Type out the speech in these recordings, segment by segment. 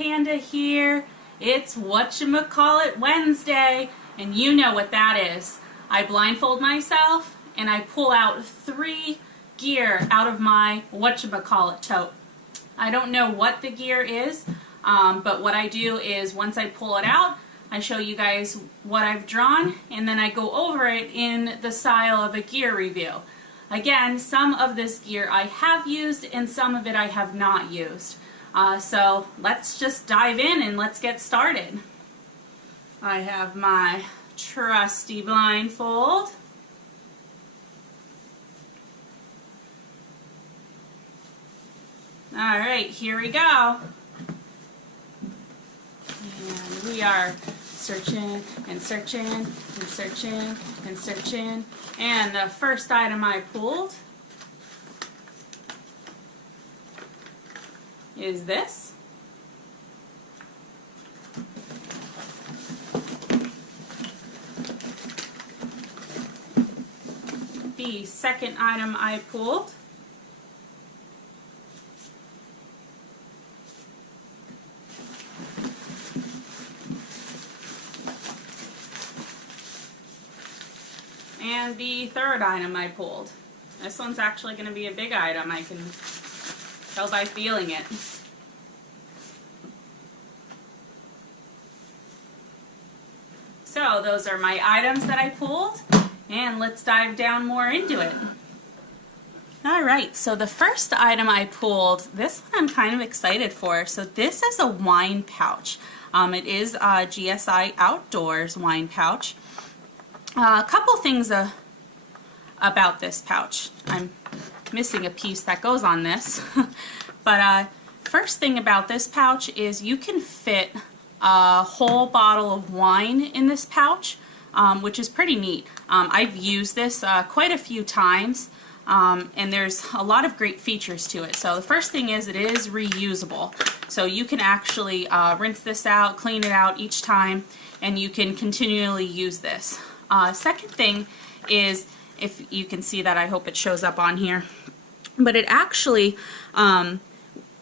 SkinnyGPanda here. It's whatchamacallit Wednesday, and you know what that is. I blindfold myself and I pull out 3 gear out of my whatchamacallit tote. I don't know what the gear is, but what I do is once I pull it out, I show you guys what I've drawn, and then I go over it in the style of a gear review. Again, some of this gear I have used and some of it I have not used. So let's just dive in and let's get started. I have my trusty blindfold. Alright, here we go. And we are searching and searching and searching and searching. And the first item I pulled is this. The second item I pulled and the third item I pulled. This one's actually going to be a big item. I can tell by feeling it. So those are my items that I pulled, and let's dive down more into it. Alright, so the first item I pulled, this one I'm kind of excited for. So this is a wine pouch. It is a GSI Outdoors wine pouch. A couple things about this pouch. I'm missing a piece that goes on this. But first thing about this pouch is you can fit a whole bottle of wine in this pouch, which is pretty neat. I've used this quite a few times, and there's a lot of great features to it. So the first thing is it is reusable. So you can actually rinse this out, clean it out each time, and you can continually use this. Second thing is, if you can see that, I hope it shows up on here, but it actually,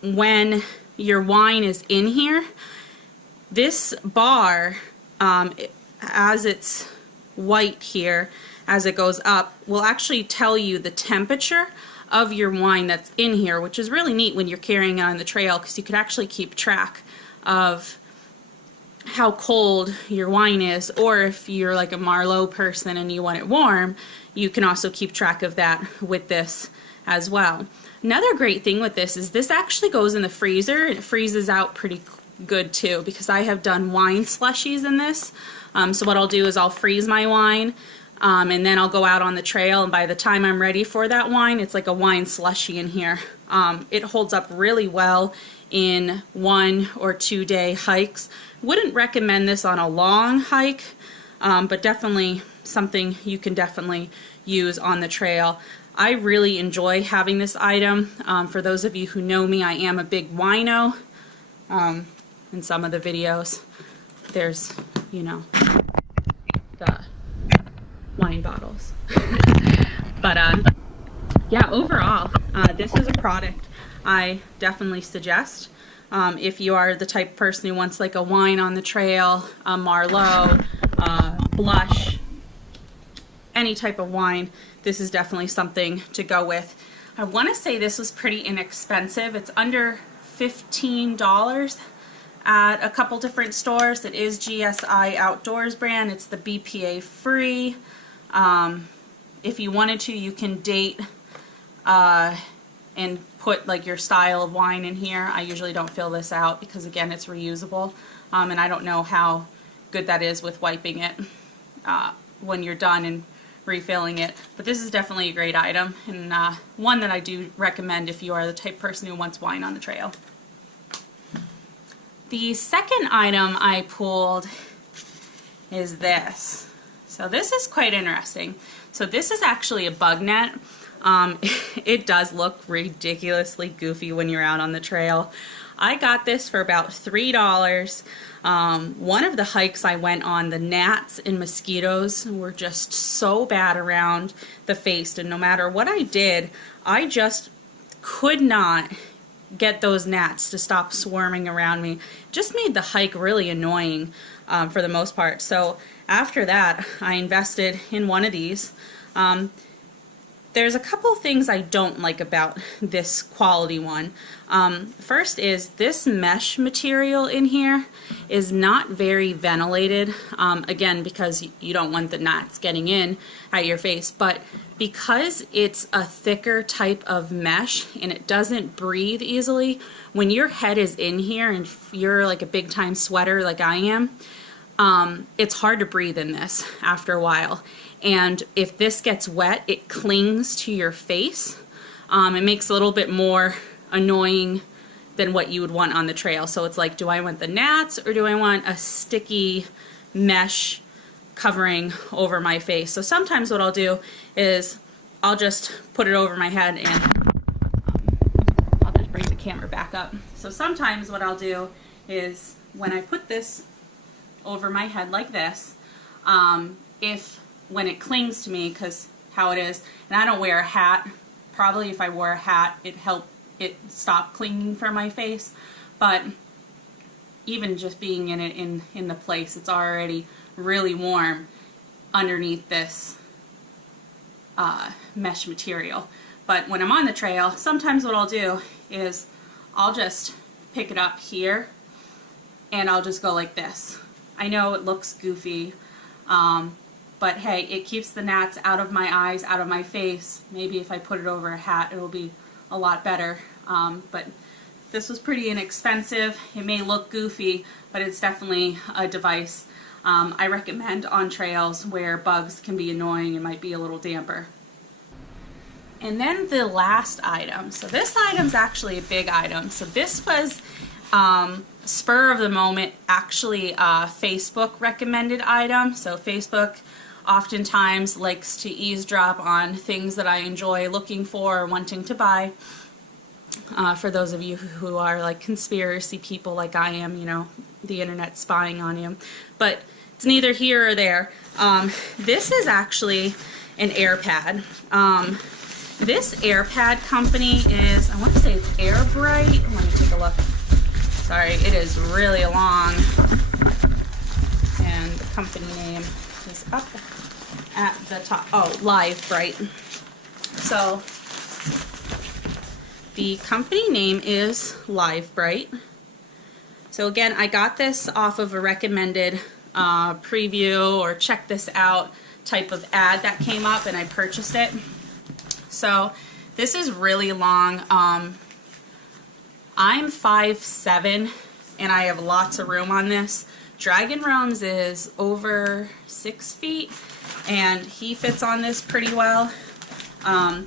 when your wine is in here, this bar, as it's white here, as it goes up, will actually tell you the temperature of your wine that's in here, which is really neat when you're carrying it on the trail, because you can actually keep track of how cold your wine is, or if you're like a Marlowe person and you want it warm, you can also keep track of that with this as well. Another great thing with this is this actually goes in the freezer. It freezes out pretty good too, because I have done wine slushies in this. So what I'll do is I'll freeze my wine, and then I'll go out on the trail, and by the time I'm ready for that wine, it's like a wine slushie in here. It holds up really well in 1 or 2 day hikes. Wouldn't recommend this on a long hike, but definitely something you can definitely use on the trail. I really enjoy having this item. For those of you who know me, I am a big wino. In some of the videos, there's, you know, the wine bottles. But yeah, overall, this is a product I definitely suggest. If you are the type of person who wants like a wine on the trail, a Marlowe, blush, any type of wine, this is definitely something to go with. I want to say this was pretty inexpensive. It's under $15 at a couple different stores. It is GSI Outdoors brand. It's the BPA free. If you wanted to, you can date and put like your style of wine in here. I usually don't fill this out because again it's reusable, and I don't know how good that is with wiping it when you're done and refilling it, but this is definitely a great item, and one that I do recommend if you are the type of person who wants wine on the trail. The second item I pulled is this. So this is quite interesting. So this is actually a bug net. It does look ridiculously goofy when you're out on the trail. I got this for about $3. One of the hikes I went on, the gnats and mosquitoes were just so bad around the face, and no matter what I did, I just could not get those gnats to stop swarming around me. Just made the hike really annoying for the most part. So after that, I invested in one of these. There's a couple of things I don't like about this quality one. First is this mesh material in here is not very ventilated, again, because you don't want the gnats getting in at your face, but because it's a thicker type of mesh and it doesn't breathe easily, when your head is in here and you're like a big time sweater like I am, it's hard to breathe in this after a while. And if this gets wet, it clings to your face. It makes it a little bit more annoying than what you would want on the trail. So it's like, do I want the gnats or do I want a sticky mesh covering over my face? So sometimes what I'll do is I'll just put it over my head and I'll just bring the camera back up. So sometimes what I'll do is when I put this over my head like this, when it clings to me, because how it is, and I don't wear a hat, probably if I wore a hat it'd help it stop clinging from my face, but even just being in it in the place, it's already really warm underneath this mesh material. But when I'm on the trail, sometimes what I'll do is I'll just pick it up here and I'll just go like this. I know it looks goofy, but hey, it keeps the gnats out of my eyes, out of my face. Maybe if I put it over a hat, it'll be a lot better. But this was pretty inexpensive. It may look goofy, but it's definitely a device I recommend on trails where bugs can be annoying and might be a little damper. And then the last item. So this item's actually a big item. So this was spur of the moment, actually a Facebook recommended item. So Facebook oftentimes likes to eavesdrop on things that I enjoy looking for or wanting to buy. For those of you who are like conspiracy people like I am, you know, the internet spying on you. But it's neither here or there. This is actually an air pad. This air pad company is, I want to say it's LIV Bright. Let me take a look. Sorry, it is really long. And the company name is up at the top. Oh, LIV Bright. So the company name is LIV Bright. So again, I got this off of a recommended preview or check this out type of ad that came up and I purchased it. So this is really long. I'm 5'7" and I have lots of room on this. Dragon Realms is over 6 feet and he fits on this pretty well.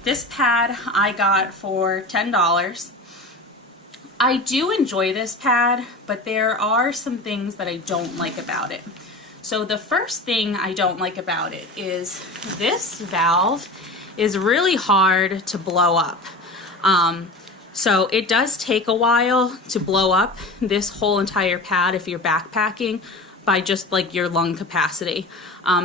This pad I got for $10. I do enjoy this pad, but there are some things that I don't like about it. So the first thing I don't like about it is this valve is really hard to blow up. So it does take a while to blow up this whole entire pad if you're backpacking by just like your lung capacity.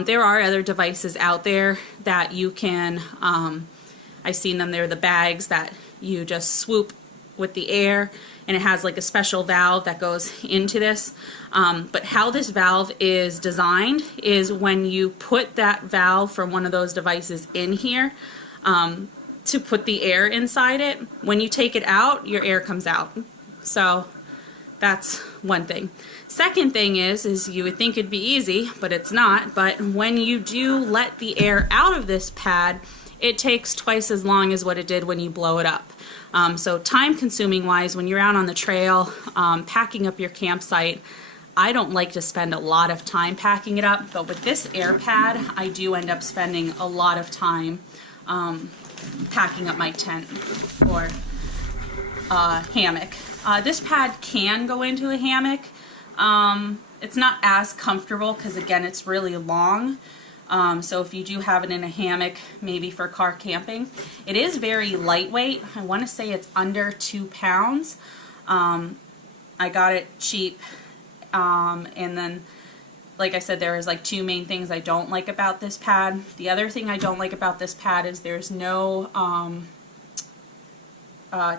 There are other devices out there that you can, I've seen them, they're the bags that you just swoop with the air and it has like a special valve that goes into this. But how this valve is designed is when you put that valve from one of those devices in here to put the air inside it, when you take it out, your air comes out. So that's one thing. Second thing is you would think it'd be easy, but it's not. But when you do let the air out of this pad, it takes twice as long as what it did when you blow it up. So time consuming wise, when you're out on the trail, packing up your campsite, I don't like to spend a lot of time packing it up, but with this air pad, I do end up spending a lot of time packing up my tent or hammock. This pad can go into a hammock. It's not as comfortable because again, it's really long. So if you do have it in a hammock, maybe for car camping, it is very lightweight. I want to say it's under 2 pounds. I got it cheap. And then, like I said, there's like 2 main things I don't like about this pad. The other thing I don't like about this pad is there's no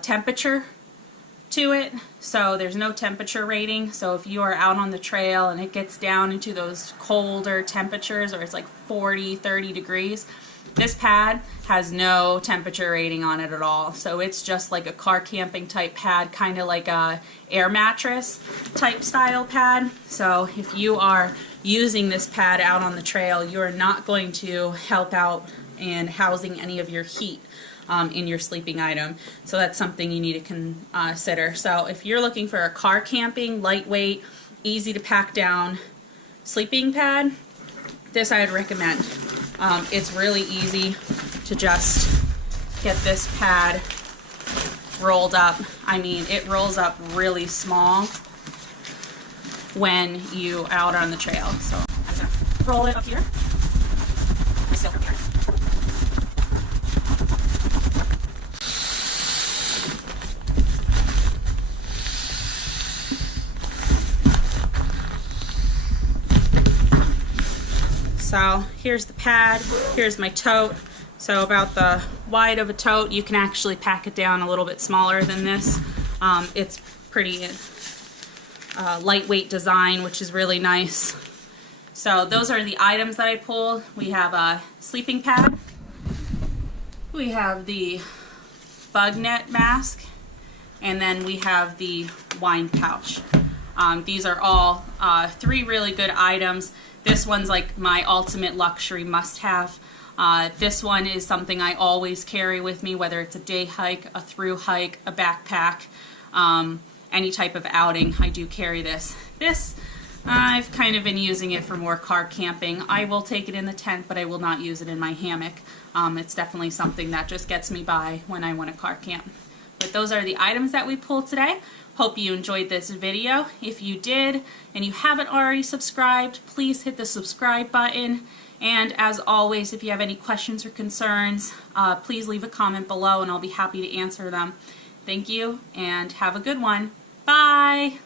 temperature to it, so there's no temperature rating. So if you are out on the trail and it gets down into those colder temperatures, or it's like 40, 30 degrees, this pad has no temperature rating on it at all. So it's just like a car camping type pad, kind of like a air mattress type style pad. So if you are using this pad out on the trail, you're not going to help out in housing any of your heat in your sleeping item. So that's something you need to consider. So if you're looking for a car camping, lightweight, easy to pack down sleeping pad, this I would recommend. It's really easy to just get this pad rolled up. I mean, it rolls up really small when you out on the trail. So I'm gonna roll it up here. Still up here. So here's the pad, here's my tote. So about the wide of a tote, you can actually pack it down a little bit smaller than this. It's pretty lightweight design, which is really nice. So those are the items that I pulled. We have a sleeping pad, we have the bug net mask, and then we have the wine pouch. These are all 3 really good items. This one's like my ultimate luxury must-have. This one is something I always carry with me, whether it's a day hike, a through hike, a backpack, any type of outing. I do carry this. This, I've kind of been using it for more car camping. I will take it in the tent, but I will not use it in my hammock. It's definitely something that just gets me by when I want to car camp. But those are the items that we pulled today. Hope you enjoyed this video. If you did and you haven't already subscribed, please hit the subscribe button. And as always, if you have any questions or concerns, please leave a comment below and I'll be happy to answer them. Thank you and have a good one. Bye!